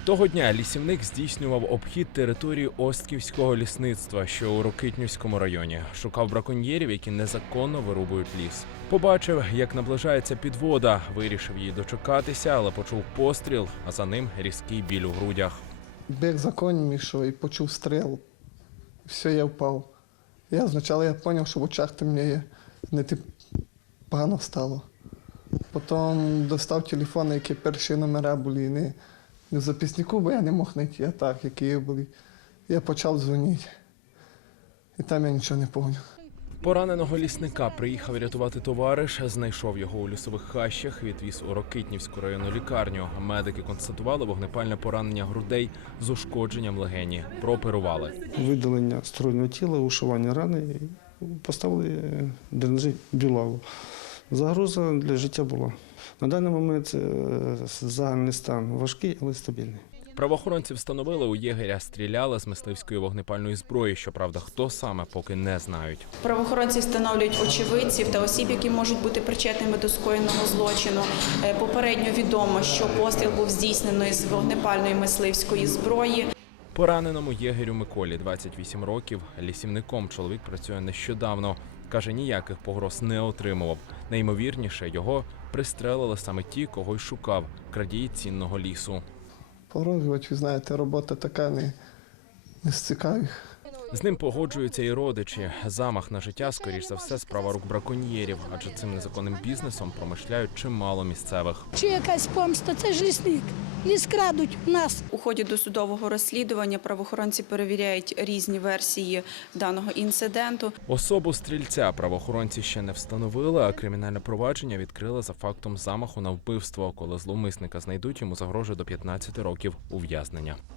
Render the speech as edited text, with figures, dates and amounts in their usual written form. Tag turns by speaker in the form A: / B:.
A: Того дня лісівник здійснював обхід території Остківського лісництва, що у Рокитнівському районі. Шукав браконьєрів, які незаконно вирубують ліс. Побачив, як наближається підвода, вирішив її дочекатися, але почув постріл, а за ним різкий біль у грудях.
B: Біг за конем ішов і почув стріл. Все, я впав. Спочатку я зрозумів, що в очах темніє, погано стало. Потім достав телефон, які перші номера були не в записнику, бо я не мог знайти, а так, які були. Я почав дзвонити, і там я нічого не пам'ятаю.
A: Пораненого лісника приїхав рятувати товариш, знайшов його у лісових хащах, відвіз у Рокитнівську районну лікарню. Медики констатували вогнепальне поранення грудей з ушкодженням легені. Прооперували.
C: Видалення стороннього тіла, ушивання рани, поставили дренажі білаву. Загроза для життя була. На даний момент загальний стан важкий, але стабільний.
A: Правоохоронці встановили, у єгеря стріляли з мисливської вогнепальної зброї. Щоправда, хто саме, поки не знають.
D: Правоохоронці встановлюють очевидців та осіб, які можуть бути причетними до скоєного злочину. Попередньо відомо, що постріл був здійснений з вогнепальної мисливської зброї.
A: Пораненому єгерю Миколі 28 років. Лісівником чоловік працює нещодавно. Каже, ніяких погроз не отримував. Найімовірніше, його пристрелили саме ті, кого й шукав – крадії цінного лісу.
B: Погрожувати, ви знаєте, робота така не з цікавих.
A: З ним погоджуються і родичі. Замах на життя, скоріш за все, справа рук браконьєрів, адже цим незаконним бізнесом промишляють чимало місцевих.
E: Чи якась помста, це ж лісник. Ліс крадуть нас.
D: У ході досудового розслідування правоохоронці перевіряють різні версії даного інциденту.
A: Особу стрільця правоохоронці ще не встановили, а кримінальне провадження відкрили за фактом замаху на вбивство. Коли зловмисника знайдуть, йому загрожує до 15 років ув'язнення.